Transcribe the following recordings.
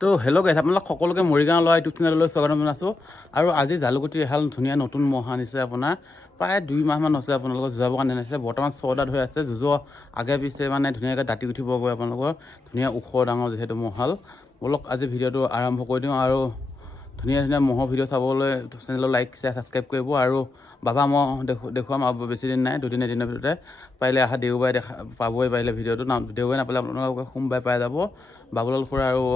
তো হেল্ল' গাইছ আপোনালোক সকলোকে মৰিগাঁও লোৱা ইউটিউব চেনেললৈ স্বাগতম জনাইছোঁ আৰু আজি জালুকুটিৰ এহাল ধুনীয়া নতুন মহ আনিছে আপোনাৰ প্ৰায় 2 মাহমান হৈছে আপোনালোকৰ যুঁজাবৰ কাৰণে আনিছে বৰ্তমান 6 দাঁত হৈ আছে যুঁজ আগে পিছে মানে ধুনীয়াকৈ দাঁতি উঠিবগৈ আপোনালোকৰ ধুনীয়া ওখ ডাঙৰ যিহেতু মহাল বলক আজি ভিডিঅ'টো আৰম্ভ কৰি দিওঁ আৰু ধুনীয়া ধুনীয়া মহৰ ভিডিঅ' চাবলৈ চেনেলক লাইক শ্বেয়াৰ ছাবস্ক্ৰাইব কৰিব আৰু বাবা মহ দেখুৱাম বেছি দিন নাই দুদিন এদিনৰ ভিতৰতে পাৰিলে অহা দেওবাৰে পাবই পাৰিলে ভিডিঅ'টো দেওবাৰে নাপালে আপোনালোকে সোমবাৰে পাই যাব বাবুলাল খুৰা আৰু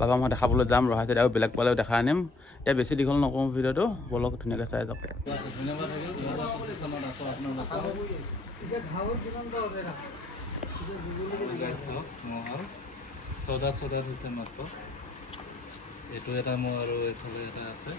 বাবা মই দেখাবলৈ যাম ৰহাইছে আৰু বেলেগ পালেও দেখা আনিম এতিয়া বেছি দীঘল নকৰোঁ ভিডিঅ'টো বলক ধুনীয়াকৈ চাই যাওক এইটো এটা মোৰ আৰু এইফালে এটা আছে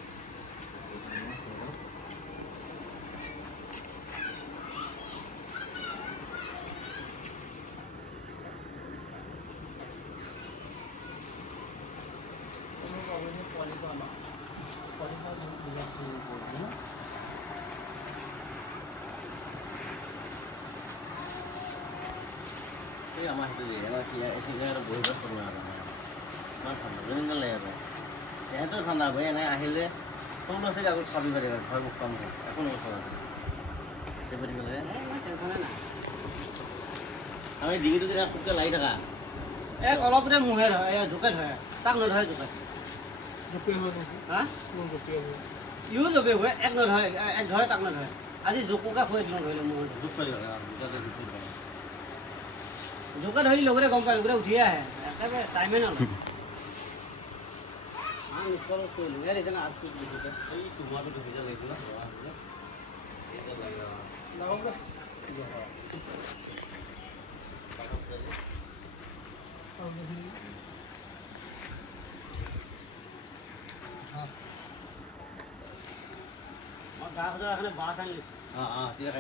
আমাৰ সেইটো বহিব ঠাণ্ডা ঠাণ্ডা হ'ব এনে আহিলে সৰু ল'ৰা ছোৱালী আগত চাবি পাৰিব ভয় মোক কম একো নকৰা আমি ডিঙিটো যেতিয়া খুবকৈ লাগি থাকা অলপতে মুহে ধৰে জোকে ধৰে তাক নধৰে জোকে ইও জপে হয় এক নধৰে এক ধৰে তাক নধৰে আজি জোকোকে খুৱাই দিলোঁ ধৰিলে মোৰ জোক পালি জোকে ধৰি লগতে গম পাই লগতে উঠিয়ে আহে একেবাৰে টাইমে নলয় গা সজা এখানে বাছ আনি ঠিক আছে